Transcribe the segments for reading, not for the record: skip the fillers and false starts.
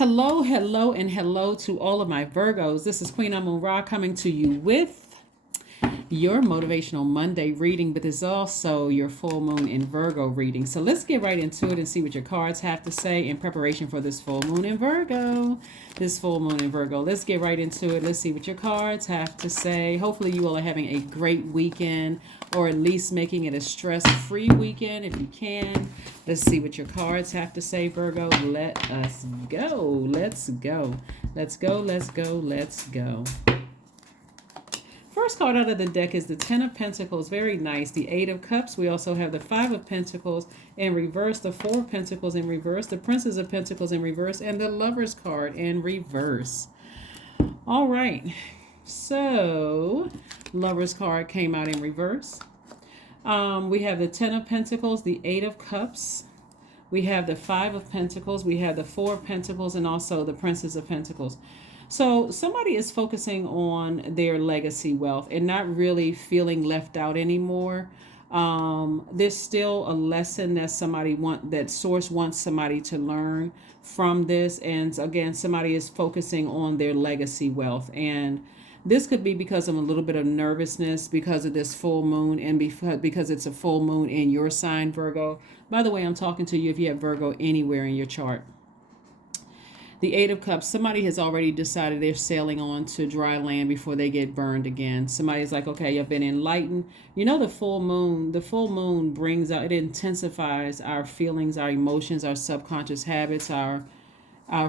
Hello, hello, and hello to all of my Virgos. This is Queen Amun Ra coming to you with your Motivational Monday reading, but it's also your full moon in Virgo reading. So let's get right into it and see what your cards have to say in preparation for this full moon in Virgo. This full moon in Virgo. Let's get right into it. Let's see what your cards have to say. Hopefully, you all are having a great weekend, or at least making it a stress-free weekend if you can. Let's see what your cards have to say, Virgo. Let us go. Let's go. Let's go. Let's go. Let's go. First card out of the deck is the Ten of Pentacles. Very nice. The Eight of Cups. We also have the Five of Pentacles in reverse, the Four of Pentacles in reverse, the Princess of Pentacles in reverse, and the Lover's card in reverse. All right. So, Lover's card came out in reverse. We have the Ten of Pentacles, the Eight of Cups. We have the Five of Pentacles. We have the Four of Pentacles, and also the Princess of Pentacles. So somebody is focusing on their legacy wealth and not really feeling left out anymore. There's still a lesson that source wants somebody to learn from this. And again, somebody is focusing on their legacy wealth. And this could be because of a little bit of nervousness because of this full moon and because it's a full moon in your sign, Virgo. By the way, I'm talking to you if you have Virgo anywhere in your chart. The Eight of Cups, somebody has already decided they're sailing on to dry land before they get burned again. Somebody's like, okay, I've been enlightened. You know, the full moon brings out, it intensifies our feelings, our emotions, our subconscious habits, our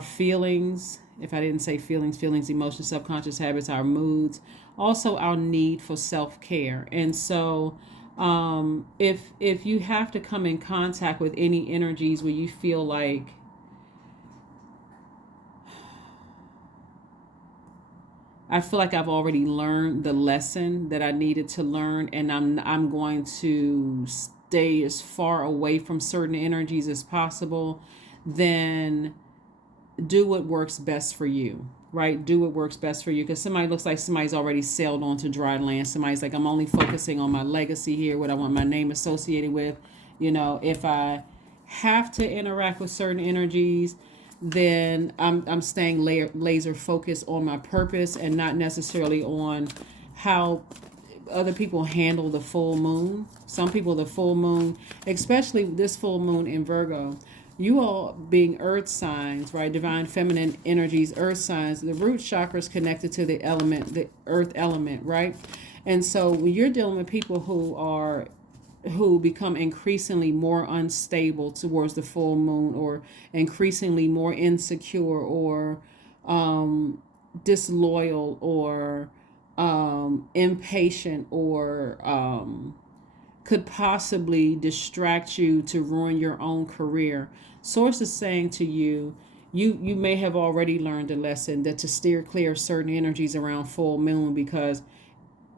feelings. If I didn't say feelings, emotions, subconscious habits, our moods, also our need for self-care. And so if you have to come in contact with any energies where you feel like I feel like I've already learned the lesson that I needed to learn, and I'm going to stay as far away from certain energies as possible, then do what works best for you, right? Do what works best for you, because somebody looks like somebody's already sailed onto dry land. Somebody's like, I'm only focusing on my legacy here, what I want my name associated with. You know, if I have to interact with certain energies, then I'm staying laser focused on my purpose and not necessarily on how other people handle the full moon. Some people, the full moon, especially this full moon in Virgo, you all being earth signs, right? Divine feminine energies, earth signs, the root chakra is connected to the element, the earth element, right? And so when you're dealing with people who become increasingly more unstable towards the full moon, or increasingly more insecure, or disloyal, or impatient, or could possibly distract you to ruin your own career. Source is saying to you, you may have already learned a lesson that to steer clear of certain energies around full moon, because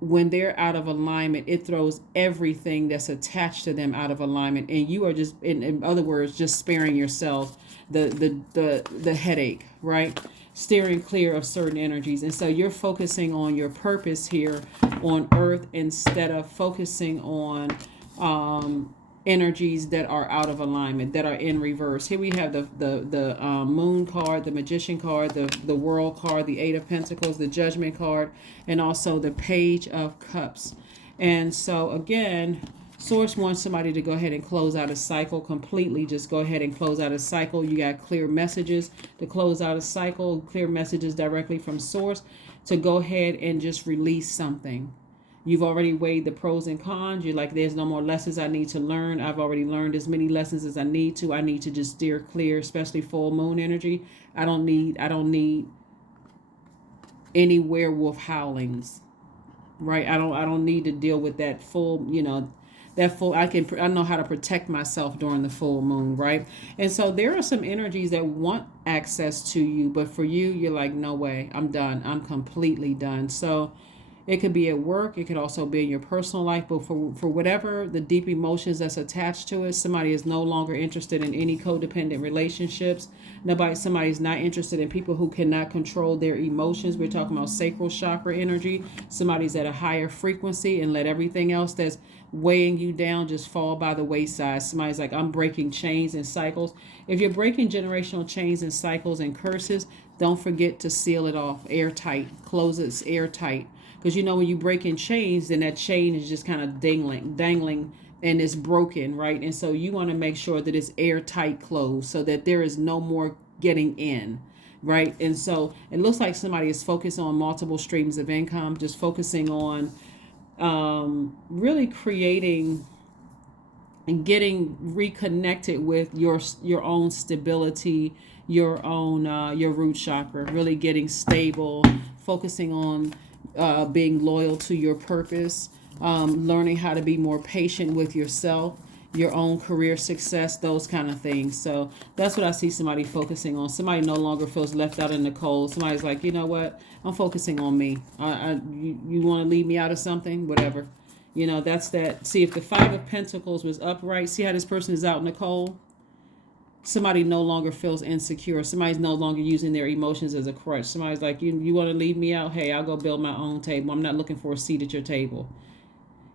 when they're out of alignment, it throws everything that's attached to them out of alignment, and you are just, in other words, just sparing yourself the headache, right? Steering clear of certain energies. And so you're focusing on your purpose here on earth instead of focusing on energies that are out of alignment, that are in reverse. Here we have the moon card, the magician card, the world card, the Eight of Pentacles, the judgment card, and also the Page of Cups. And so again, source wants somebody to go ahead and close out a cycle completely. Just go ahead and close out a cycle. You got clear messages to close out a cycle, clear messages directly from source to go ahead and just release something. You've already weighed the pros and cons. You're like, there's no more lessons I need to learn. I've already learned as many lessons as I need to. I need to just steer clear, especially full moon energy. I don't need any werewolf howlings, right? I don't need to deal with that full, I know how to protect myself during the full moon, right? And so there are some energies that want access to you, but for you, you're like, no way, I'm done. I'm completely done. So It could be at work. It could also be in your personal life. But for whatever the deep emotions that's attached to it, somebody is no longer interested in any codependent relationships. Somebody's not interested in people who cannot control their emotions. We're talking about sacral chakra energy. Somebody's at a higher frequency and let everything else that's weighing you down just fall by the wayside. Somebody's like, I'm breaking chains and cycles. If you're breaking generational chains and cycles and curses, don't forget to seal it off airtight. Close it airtight. Because when you break in chains, then that chain is just kind of dangling, and it's broken, right? And so you want to make sure that it's airtight closed so that there is no more getting in, right? And so it looks like somebody is focused on multiple streams of income, just focusing on really creating and getting reconnected with your own stability, your own your root chakra, really getting stable, focusing on being loyal to your purpose, learning how to be more patient with yourself, your own career success, those kind of things. So that's what I see somebody focusing on. Somebody no longer feels left out in the cold. Somebody's like, you know what? I'm focusing on me. You want to leave me out of something? Whatever. That's that. See, if the Five of Pentacles was upright, see how this person is out in the cold? Somebody no longer feels insecure. Somebody's no longer using their emotions as a crutch. Somebody's like, you want to leave me out? Hey, I'll go build my own table. I'm not looking for a seat at your table.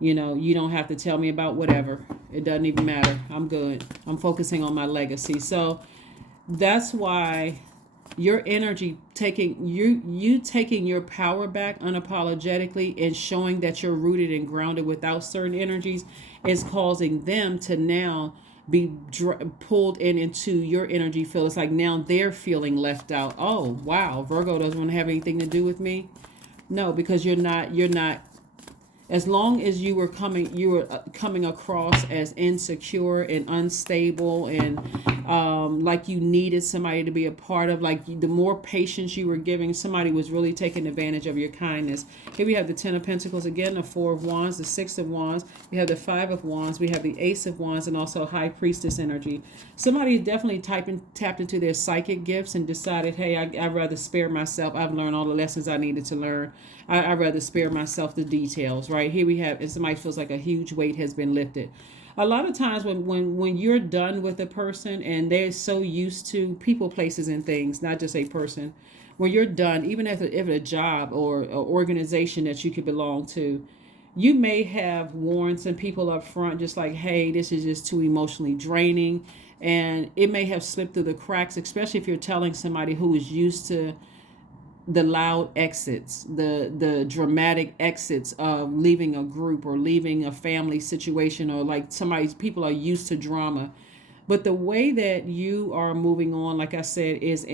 You don't have to tell me about whatever. It doesn't even matter. I'm good. I'm focusing on my legacy. So that's why your energy taking your power back unapologetically and showing that you're rooted and grounded without certain energies is causing them to now be pulled into your energy field. It's like now they're feeling left out. Oh, wow, Virgo doesn't want to have anything to do with me. No, because you're not as long as you were coming across as insecure and unstable and like you needed somebody to be a part of, like the more patience you were giving, somebody was really taking advantage of your kindness. Here we have the Ten of Pentacles again, the Four of Wands, the Six of Wands, we have the Five of Wands, we have the Ace of Wands, and also High Priestess energy. Somebody definitely tapped into their psychic gifts and decided, hey, I'd rather spare myself. I've learned all the lessons I needed to learn. I'd rather spare myself the details, right? Here we have, and somebody feels like a huge weight has been lifted. A lot of times when you're done with a person and they're so used to people, places, and things, not just a person, when you're done, even if a job or an organization that you could belong to, you may have warned some people up front, just like, hey, this is just too emotionally draining. And it may have slipped through the cracks, especially if you're telling somebody who is used to the loud exits, the dramatic exits of leaving a group or leaving a family situation, or like people are used to drama. But the way that you are moving on, like I said, is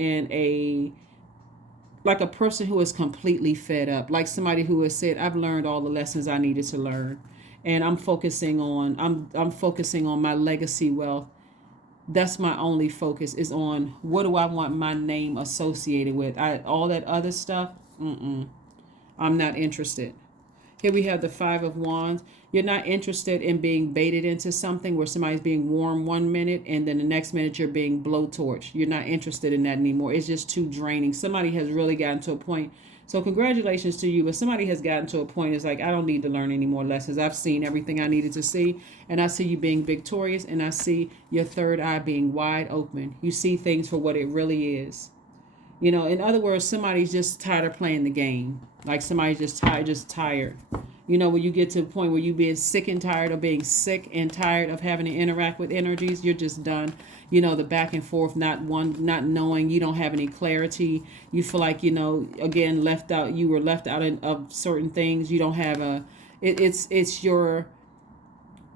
like a person who is completely fed up, like somebody who has said, I've learned all the lessons I needed to learn, and I'm focusing on my legacy wealth. That's my only focus, is on what do I want my name associated with. All that other stuff, I'm not interested. Here we have the Five of Wands. You're not interested in being baited into something where somebody's being warm 1 minute and then the next minute you're being blowtorched. You're not interested in that anymore. It's just too draining. Somebody has really gotten to a point. So congratulations to you, but somebody has gotten to a point, it's like, I don't need to learn any more lessons. I've seen everything I needed to see, and I see you being victorious, and I see your third eye being wide open. You see things for what it really is. In other words, somebody's just tired of playing the game. Like somebody's just tired. When you get to a point where you being sick and tired of being sick and tired of having to interact with energies, you're just done. The back and forth, not knowing, you don't have any clarity. You feel like, again, left out. You were left out of certain things. You don't have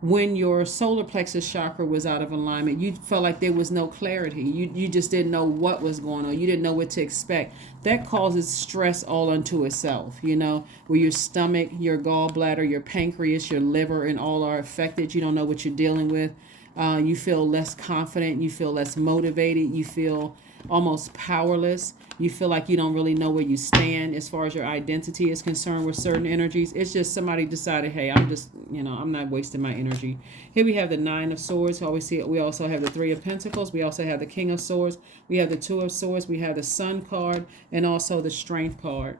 when your solar plexus chakra was out of alignment, you felt like there was no clarity. You just didn't know what was going on. You didn't know what to expect. That causes stress all unto itself, where your stomach, your gallbladder, your pancreas, your liver, and all are affected. You don't know what you're dealing with. You feel less confident. You feel less motivated. You feel almost powerless. You feel like you don't really know where you stand as far as your identity is concerned with certain energies. It's just somebody decided, hey, I'm not wasting my energy. Here we have the Nine of Swords. We also have the Three of Pentacles. We also have the King of Swords. We have the Two of Swords. We have the Sun card and also the Strength card.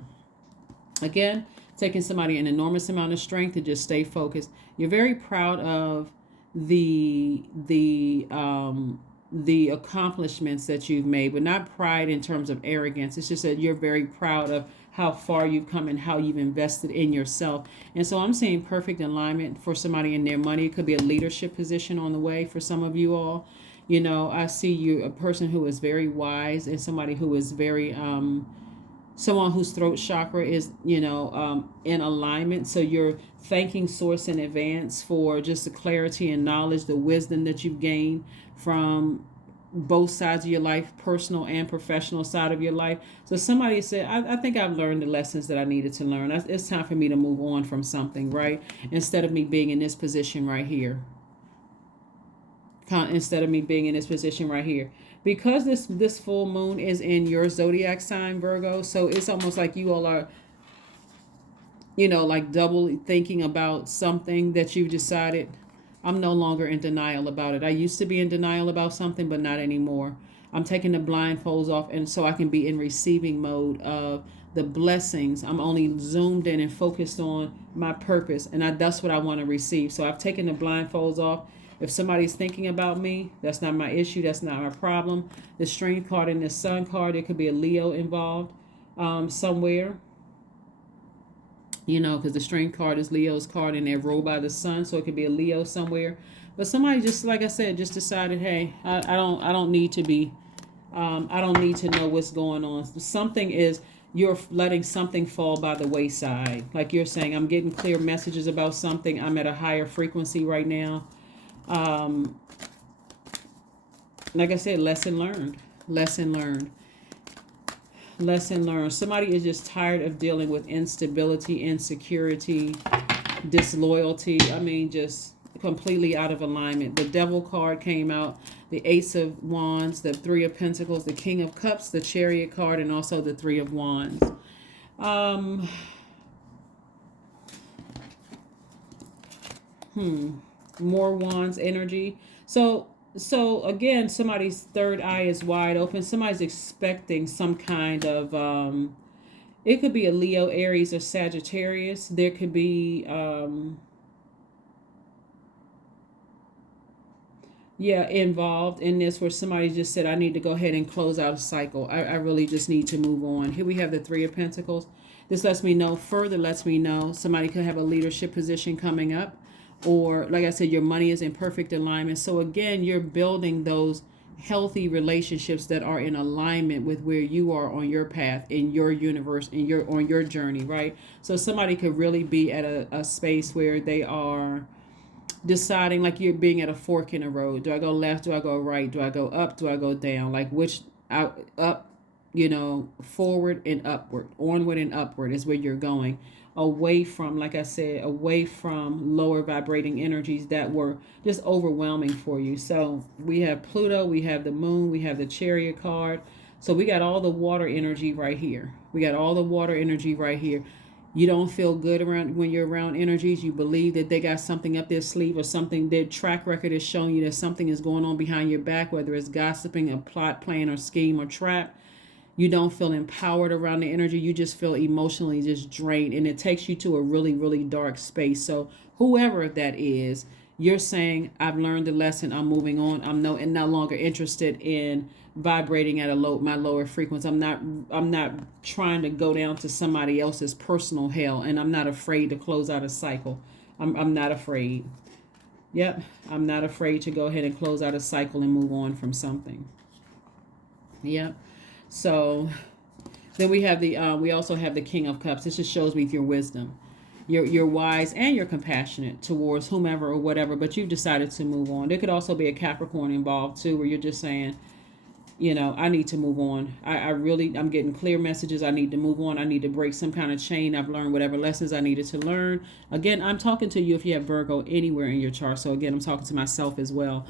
Again, taking somebody an enormous amount of strength to just stay focused. You're very proud of the the um the accomplishments that you've made, but not pride in terms of arrogance. It's just that you're very proud of how far you've come and how you've invested in yourself. And so I'm seeing perfect alignment for somebody in their money. It could be a leadership position on the way for some of you all. You know, I see you a person who is very wise and somebody who is very someone whose throat chakra is, in alignment. So you're thanking source in advance for just the clarity and knowledge, the wisdom that you've gained from both sides of your life, personal and professional side of your life. So somebody said, I think I've learned the lessons that I needed to learn. It's time for me to move on from something, right? Instead of me being in this position right here. Because this full moon is in your zodiac sign, Virgo. So it's almost like you all are, like double thinking about something that you've decided. I'm no longer in denial about it. I used to be in denial about something, but not anymore. I'm taking the blindfolds off, and so I can be in receiving mode of the blessings. I'm only zoomed in and focused on my purpose, and that's what I want to receive. So I've taken the blindfolds off. If somebody's thinking about me, that's not my issue. That's not my problem. The Strength card and the Sun card, there could be a Leo involved somewhere. Because the Strength card is Leo's card and they're ruled by the Sun, so it could be a Leo somewhere. But somebody just, like I said, just decided, hey, I don't need to be, I don't need to know what's going on. Something is, you're letting something fall by the wayside. Like you're saying, I'm getting clear messages about something. I'm at a higher frequency right now. Like I said, lesson learned. Somebody is just tired of dealing with instability, insecurity, disloyalty. I mean, just completely out of alignment. The Devil card came out, the Ace of Wands, the Three of Pentacles, the King of Cups, the Chariot card, and also the Three of Wands. More Wands energy. So again, somebody's third eye is wide open. Somebody's expecting some kind of it could be a Leo, Aries, or Sagittarius. There could be involved in this, where somebody just said, I need to go ahead and close out a cycle. I really just need to move on. Here we have the Three of Pentacles. This lets me know somebody could have a leadership position coming up. Or, like I said, your money is in perfect alignment. So again, you're building those healthy relationships that are in alignment with where you are on your path, in your universe, on your journey, right? So somebody could really be at a space where they are deciding, like you're being at a fork in a road. Do I go left? Do I go right? Do I go up? Do I go down? Like up, forward and upward, onward and upward is where you're going. Away from, like I said, lower vibrating energies that were just overwhelming for you. So we have Pluto, we have the Moon, we have the Chariot card. So we got all the water energy right here. You don't feel good when you're around energies. You believe that they got something up their sleeve or something. Their track record is showing you that something is going on behind your back, whether it's gossiping, a plot, plan, or scheme, or trap. You don't feel empowered around the energy. You just feel emotionally just drained, and it takes you to a really, really dark space. So whoever that is, you're saying, I've learned the lesson. I'm moving on. I'm no longer interested in vibrating at my lower frequency. I'm not trying to go down to somebody else's personal hell, and I'm not afraid to close out a cycle. I'm not afraid. Yep, I'm not afraid to go ahead and close out a cycle and move on from something. Yep. So then we also have the King of Cups. This just shows me your wisdom. You're wise and you're compassionate towards whomever or whatever, but you've decided to move on. There could also be a Capricorn involved too, where you're just saying, I need to move on. I'm getting clear messages. I need to move on. I need to break some kind of chain. I've learned whatever lessons I needed to learn. Again, I'm talking to you if you have Virgo anywhere in your chart. So again, I'm talking to myself as well,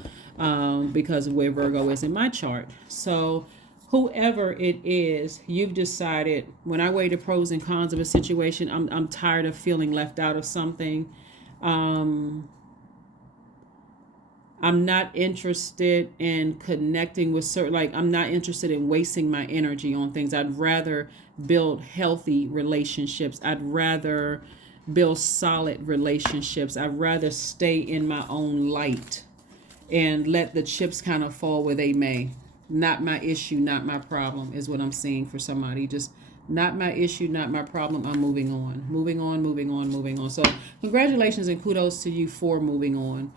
because of where Virgo is in my chart. So whoever it is, you've decided, when I weigh the pros and cons of a situation, I'm tired of feeling left out of something. I'm not interested in connecting with certain, like, I'm not interested in wasting my energy on things. I'd rather build healthy relationships. I'd rather build solid relationships. I'd rather stay in my own light and let the chips kind of fall where they may. Not my issue, not my problem, is what I'm seeing for somebody. Just not my issue, not my problem. I'm moving on, moving on, moving on, moving on. So congratulations and kudos to you for moving on,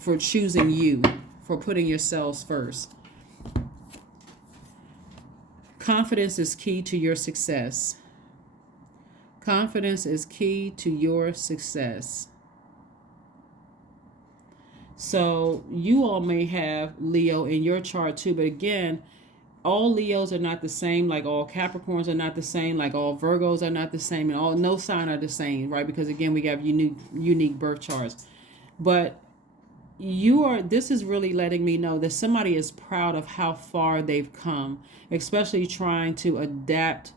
for choosing you, for putting yourselves first. Confidence is key to your success. Confidence is key to your success. So you all may have Leo in your chart too, but again, all Leos are not the same, like all Capricorns are not the same, like all Virgos are not the same, and all no sign are the same, right? Because again, we have unique birth charts. But this is really letting me know that somebody is proud of how far they've come, especially trying to adapt,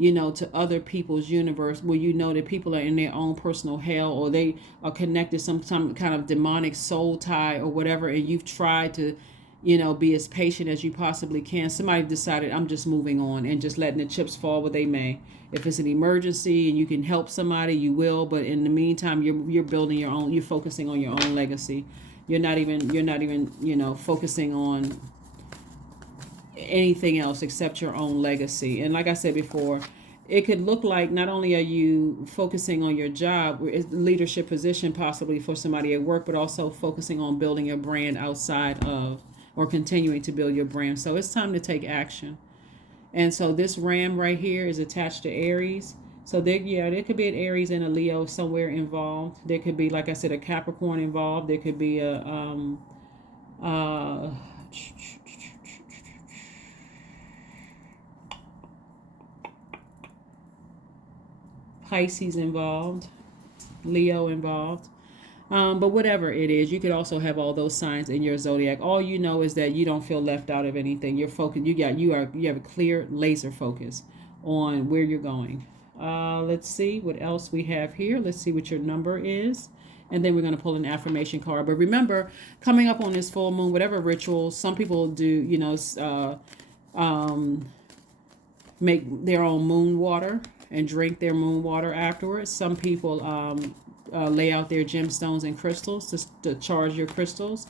to other people's universe, where that people are in their own personal hell, or they are connected some kind of demonic soul tie or whatever, and you've tried to be as patient as you possibly can. Somebody decided, I'm just moving on and just letting the chips fall where they may. If it's an emergency and you can help somebody, you will, but in the meantime, you're building your own, you're focusing on your own legacy. You're not even focusing on anything else except your own legacy. And like I said before, it could look like not only are you focusing on your job, leadership position possibly for somebody at work, but also focusing on building your brand outside of, or continuing to build your brand. So it's time to take action. And so this ram right here is attached to Aries. So there could be an Aries and a Leo somewhere involved. There could be, like I said, a Capricorn involved. There could be a Pisces involved, Leo involved. But whatever it is, you could also have all those signs in your zodiac. All you know is that you don't feel left out of anything. You're focused. You have a clear laser focus on where you're going. Let's see what else we have here. Let's see what your number is. And then we're going to pull an affirmation card. But remember, coming up on this full moon, whatever rituals, some people do, make their own moon water and drink their moon water afterwards. Some people lay out their gemstones and crystals to charge your crystals.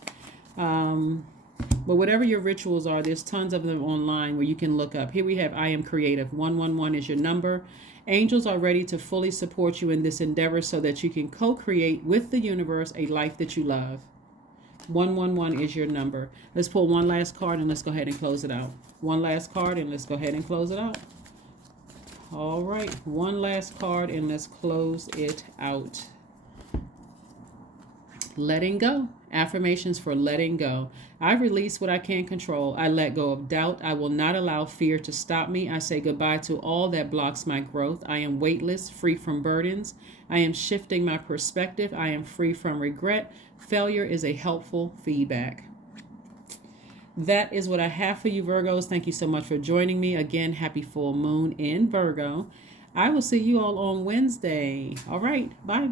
But whatever your rituals are, there's tons of them online where you can look up. Here we have I am creative. 111 is your number. Angels are ready to fully support you in this endeavor so that you can co-create with the universe a life that you love. 111 is your number. Let's pull one last card and let's go ahead and close it out. One last card and let's go ahead and close it out. All right, one last card and let's close it out. Letting go. Affirmations for letting go. I release what I can't control. I let go of doubt. I will not allow fear to stop me. I say goodbye to all that blocks my growth. I am weightless, free from burdens. I am shifting my perspective. I am free from regret. Failure is a helpful feedback. That is what I have for you, Virgos. Thank you so much for joining me. Again, happy full moon in Virgo. I will see you all on Wednesday. All right, bye.